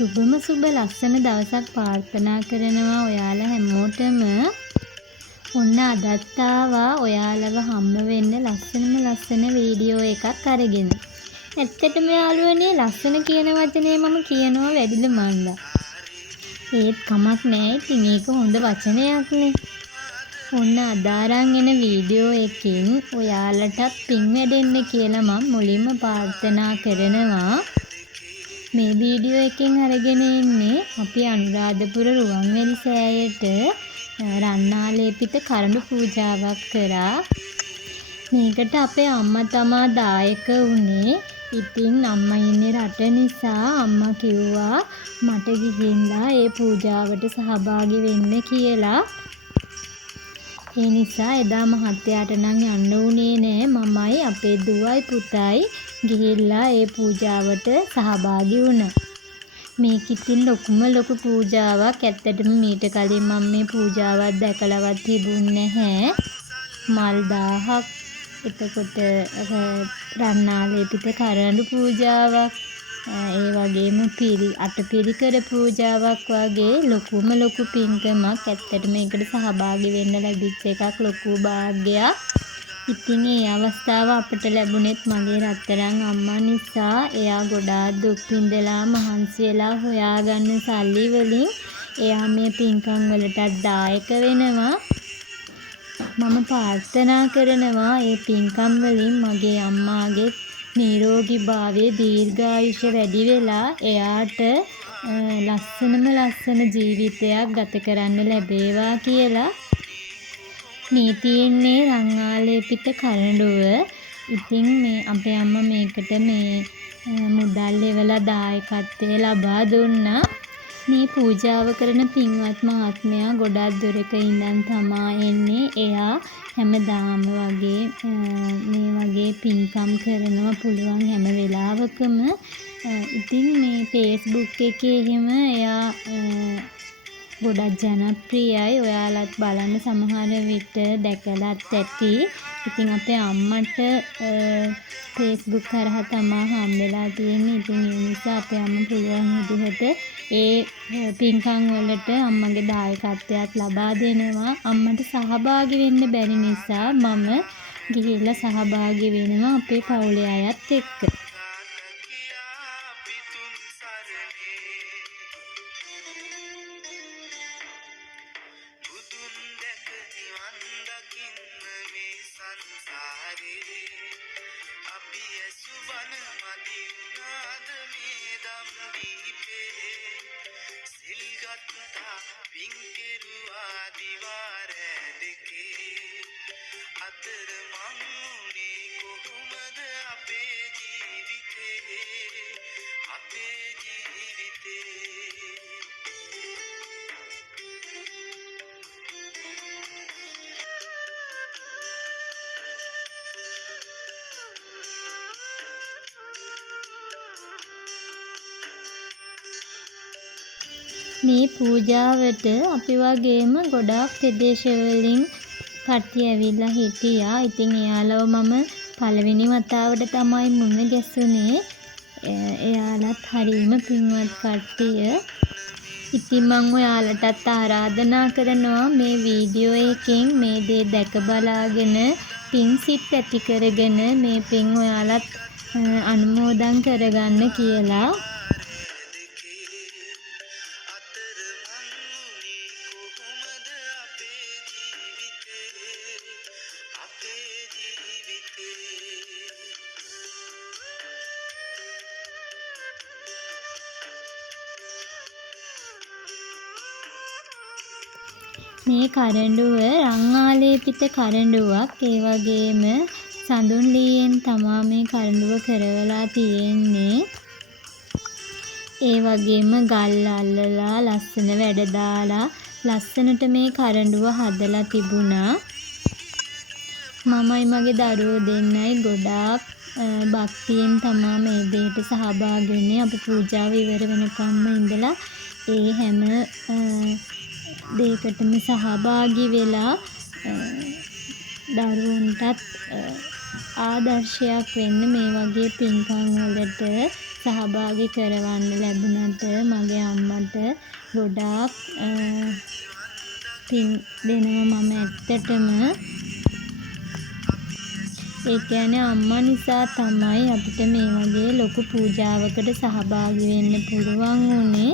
සුබම සුබ ලස්සන දවසක් ප්‍රාර්ථනා කරනවා ඔයාලා හැමෝටම. ඔන්න අදත් ආවා ඔයාලව හම්බ වෙන්න ලස්සන වීඩියෝ එකක් අරගෙන. ඇත්තටම යාළුවනේ ලස්සන කියන වචනේ මම කියනවා වැඩිද මන්දා. ඒත් කමක් නෑ. ඉතින් ඒක හොඳ වචනයක්නේ. ඔන්න අද අරන් එන වීඩියෝ එකකින් ඔයාලටත් පින් වැඩෙන්න කියලා මම මුලින්ම ප්‍රාර්ථනා කරනවා. මේ වීඩියෝ එකෙන් අරගෙන ඉන්නේ අපි අනුරාධපුර රුවන්වැලි සෑයට රන්නාලේපිත කරඬු පූජාවක් කරා. මේකට අපේ අම්මා තමා දායක වුණේ. ඉතින් අම්මා ඉන්නේ රට නිසා අම්මා කිව්වා මට ගිහින්ලා ඒ පූජාවට සහභාගී වෙන්න කියලා. ඒ නිසා එදා මහත්තයාට නම් යන්න උනේ නෑ. මමයි අපේ දුවයි පුතයි ගිහිල්ලා ඒ පූජාවට සහභාගී වුණා. මේක ඉතින් ලොකු පූජාවක්. ඇත්තටම මීට කලින් මම මේ පූජාවක් දැකලවත් තිබුණේ නැහැ. මල් 1000ක් එතකොට රන්නාලේපිත කරඬු පූජාවක් ඒ වගේම අටපිරිකර පූජාවක් වගේ ලොකු පින්කමක්. ඇත්තට මේකට සහභාගී වෙන්න ලැබිච්ච එකක් ලොකු භාග්‍යයක්. ඉතින් ඒ අවස්ථාව අපට ලැබුණෙත් මගේ රත්තරන් අම්මා නිසා. එයා ගොඩාක් දුක් විඳලා මහන්සි වෙලා හොයාගන්න සල්ලි වලින් එයා මේ පින්කම් වලටත් දායක වෙනවා. මම ප්‍රාර්ථනා කරනවා මේ පින්කම් වලින් මගේ අම්මාගේ නිරෝගී භාවයේ දීර්ඝායුෂ වැඩි වෙලා එයාට ලස්සන ජීවිතයක් ගත කරන්න ලැබේවා කියලා. මේ තියෙන්නේ රන්නාලේපිත කරඬුව. ඉතින් මේ අපේ අම්මා මේකට මේ මුදල් ලැබලා දායකත්වය ලබා දුන්නා. මේ පූජාව කරන පින්වත් මහත්මයා ගොඩක් දුරක ඉඳන් තමා එන්නේ. එයා හැමදාම වගේ මේ වගේ පින්කම් කරනවා පුළුවන් හැම වෙලාවකම. ඉතින් මේ Facebook එකේ එහෙම එයා ගොඩක් ජනප්‍රියයි. ඔයාලත් බලන්න සමහර විට දැකලත් ඇති. ඉතින් අපේ අම්මට Facebook කරහා තමා හම්බෙලා තියෙන්නේ. ඉතින් ඒ නිසා අපේ අම්මා පුළුවන් විදිහට ඒ පින්කම් වලට අම්මගේ දායකත්වයක් ලබා දෙනවා. අම්මට සහභාගී වෙන්න බැරි නිසා මම ගිහිල්ලා සහභාගී වෙනවා අපේ පවුලේ අයත් එක්ක. මේ පූජාවට අපි වගේම ගොඩාක් ප්‍රදේශවලින් කට්ටිය ඇවිල්ලා හිටියා. ඉතින් එයාලව මම පළවෙනි වතාවට තමයි මුණ ගැසුනේ. එයාලත් හරීම පින්වත් කට්ටිය. ඉතින් මම ඔයාලටත් ආරාධනා කරනවා මේ වීඩියෝ එකෙන් මේ දේ දැක බලාගෙන පින් සිත් ඇති කරගෙන මේ පින් ඔයාලත් අනුමෝදන් කරගන්න කියලා. මේ කරඬුව රන්නාලේපිත කරඬුවක්. ඒ වගේම සඳුන් ලීයෙන් තමා මේ කරඬුව කරවලා තියෙන්නේ. ඒ වගේම ගල් අල්ලලා ලස්සන වැඩ දාලා ලස්සනට මේ කරඬුව හදලා තිබුණා. මමයි මගේ දරුවෝ දෙන්නයි ගොඩාක් භක්තියෙන් තමා මේ දෙයට සහභාගී වෙන්නේ. අපි පූජාව ඉවර වෙනකම්ම ඉඳලා ඒ හැම දෙයකටම සහභාගී වෙලා දරුවන්ටත් ආදර්ශයක් වෙන්න මේ වගේ පින්කම් වලට සහභාගී කරවන්න ලැබුණට මගේ අම්මට ගොඩාක් පින් දෙනවා මම ඇත්තටම. ඒ කියන්නේ අම්මා නිසා තමයි අපිට මේ වගේ ලොකු පූජාවකට සහභාගී වෙන්න පුළුවන් වුණේ.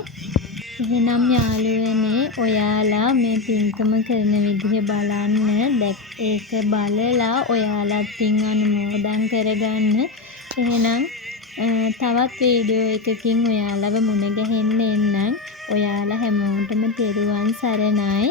එහෙනම් යාළුවනේ ඔයාලා මේ පින්කම කරන විදිහ බලන්න. ඒක බලලා ඔයාලත් පින් අනුමෝදන් කරගන්න. එහෙනම් තවත් වීඩියෝ එකකින් ඔයාලව මුණ ගැහෙන්න එන්නම්. ඔයාලා හැමෝටම තෙරුවන් සරණයි.